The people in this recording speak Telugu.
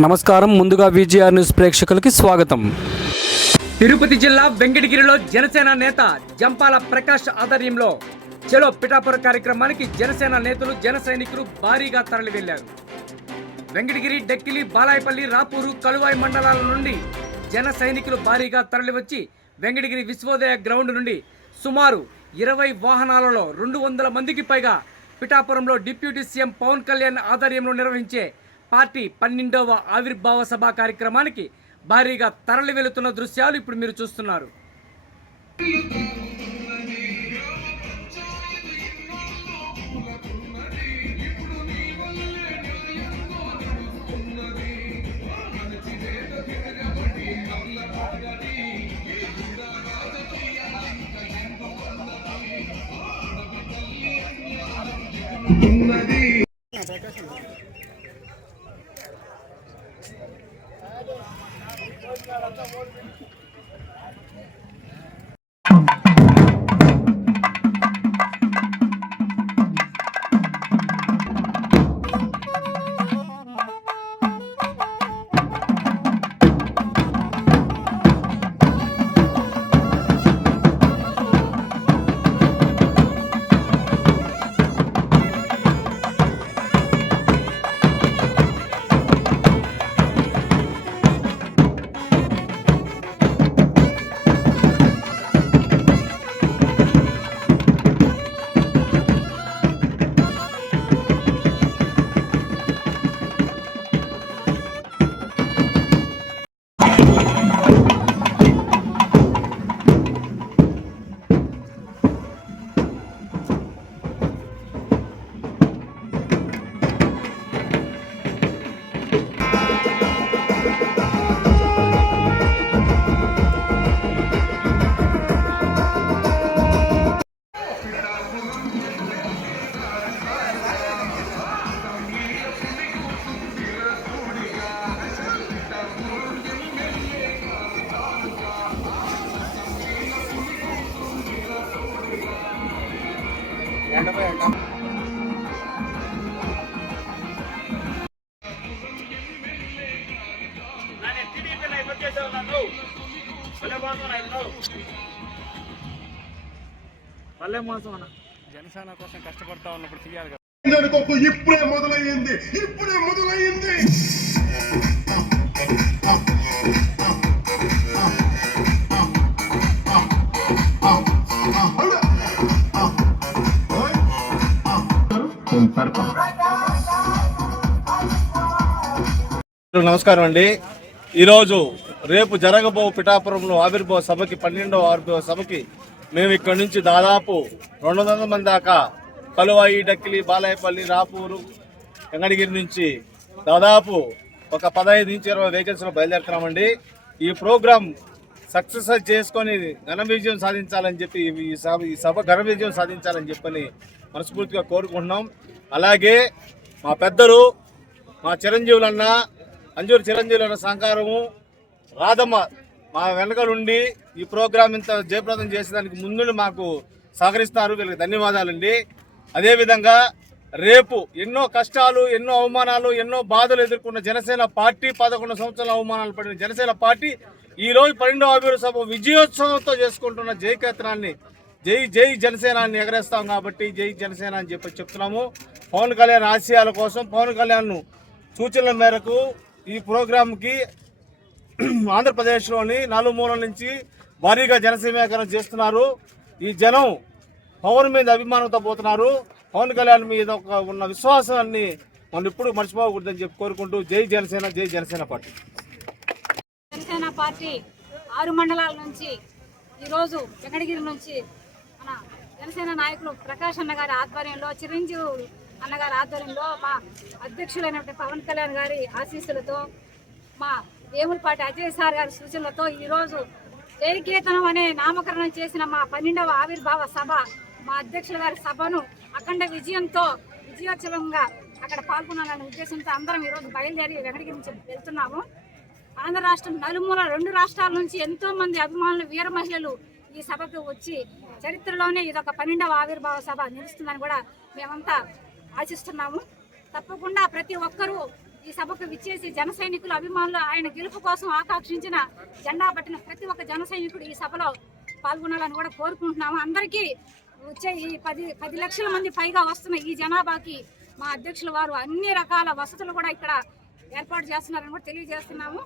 నమస్కారం. ముందుగా విజిఆర్ న్యూస్ ప్రేక్షకులకి స్వాగతం. తిరుపతి జిల్లా వెంకటగిరిలో జనసేన నేత జంపాల ప్రకాష్ ఆధ్వర్యంలో చలో పిఠాపురం కార్యక్రమానికి జనసేన నేతలు జన సైనికులు భారీగా తరలి వెళ్లారు. వెంకటగిరి, డెక్కిలి, బాలాయపల్లి, రాపూరు, కలువాయి మండలాల నుండి జన సైనికులు భారీగా తరలివచ్చి వెంకటగిరి విశ్వోదయ గ్రౌండ్ నుండి సుమారు 20 వాహనాలలో 200 మందికి పైగా పిఠాపురంలో డిప్యూటీ సీఎం పవన్ కళ్యాణ్ ఆధ్వర్యంలో నిర్వహించే పార్టీ 12వ ఆవిర్భావ సభ కార్యక్రమానికి భారీగా తరలి వెళుతున్న దృశ్యాలు ఇప్పుడు మీరు చూస్తున్నారు. జనసేన కోసం కష్టపడతా ఉన్నప్పుడు తీయాలి కదా. ఇప్పుడే మొదలయ్యింది. నమస్కారం అండి. ఈరోజు రేపు జరగబో పిఠాపురంలో ఆవిర్భావ సభకి 12వ ఆవిర్భావ సభకి మేము ఇక్కడ నుంచి దాదాపు 200 మంది దాకా కలువాయి, డక్కిలి, బాలాయపల్లి, రాపూరు, వెంకటగిరి నుంచి దాదాపు ఒక 15 నుంచి 20 వెహికల్స్లో బయలుదేరుతున్నామండి. ఈ ప్రోగ్రాం సక్సెస్ చేసుకొని ఘన విజయం సాధించాలని చెప్పి ఈ సభ ఘన విజయం సాధించాలని చెప్పని మనస్ఫూర్తిగా కోరుకుంటున్నాం. అలాగే మా పెద్దలు, మా చిరంజీవులన్న, అంజూరు చిరంజీవులన్న సహకారము, రాధమ్మ మా వెనకలుండి ఈ ప్రోగ్రాం ఇంత జయప్రదం చేసేదానికి ముందు మాకు సహకరిస్తారు. వీళ్ళకి ధన్యవాదాలండి. అదేవిధంగా రేపు ఎన్నో కష్టాలు, ఎన్నో అవమానాలు, ఎన్నో బాధలు ఎదుర్కొన్న జనసేన పార్టీ, 11 సంవత్సరాల అవమానాలు పడిన జనసేన పార్టీ ఈరోజు 12వ ఆవిర్భావ సభ విజయోత్సవంతో చేసుకుంటున్న జయకేతనాన్ని జై జనసేనాన్ని ఎగరేస్తాం కాబట్టి జై జనసేన అని చెప్తున్నాము. పవన్ కళ్యాణ్ ఆశయాల కోసం, పవన్ కళ్యాణ్ సూచనల మేరకు ఈ ప్రోగ్రాంకి ఆంధ్రప్రదేశ్లోని 4 మూలల నుంచి భారీగా జనసేవీకరణ చేస్తున్నారు. ఈ జనం పవన్ మీద అభిమానంతో పోతున్నారు. పవన్ కళ్యాణ్ మీద ఉన్న విశ్వాసాన్ని మనం ఇప్పుడు మర్చిపోకూడదని చెప్పి కోరుకుంటూ జై జనసేన పార్టీ. జనసేన పార్టీ 6 మండలాల నుంచి ఈరోజు వెంకటగిరి నుంచి మన జనసేన నాయకులు ప్రకాష్ అన్నగారి ఆధ్వర్యంలో, చిరంజీవి అన్నగారి ఆధ్వర్యంలో, మా అధ్యక్షులైనటువంటి పవన్ కళ్యాణ్ గారి ఆశీస్సులతో, మా వేములపాటి అజయ్ సార్ గారి సూచనలతో ఈరోజు జయకేతనం అనే నామకరణం చేసిన మా 12వ ఆవిర్భావ సభ, మా అధ్యక్షుల గారి సభను అఖండ విజయోత్సవంగా అక్కడ పాల్గొనాలనే ఉద్దేశంతో అందరం ఈరోజు బయలుదేరి వెంకటగిరి నుంచి వెళ్తున్నాము. ఆంధ్ర రాష్ట్రం నలుమూల 2 రాష్ట్రాల నుంచి ఎంతో మంది అభిమానులు, వీర మహిళలు ఈ సభకు వచ్చి చరిత్రలోనే ఇదొక 12వ ఆవిర్భావ సభ నిలుస్తుందని కూడా మేమంతా ఆశిస్తున్నాము. తప్పకుండా ప్రతి ఒక్కరూ ఈ సభకు విచ్చేసి జన సైనికులు అభిమానులు ఆయన గెలుపు కోసం ఆకాంక్షించిన జెండా పట్టిన ప్రతి ఒక్క జన సైనికుడు ఈ సభలో పాల్గొనాలని కూడా కోరుకుంటున్నాము. అందరికీ వచ్చే ఈ 10 లక్షల మంది పైగా వస్తున్న ఈ జనాభాకి మా అధ్యక్షుల వారు అన్ని రకాల వసతులు కూడా ఇక్కడ ఏర్పాటు చేస్తున్నారని కూడా తెలియజేస్తున్నాము.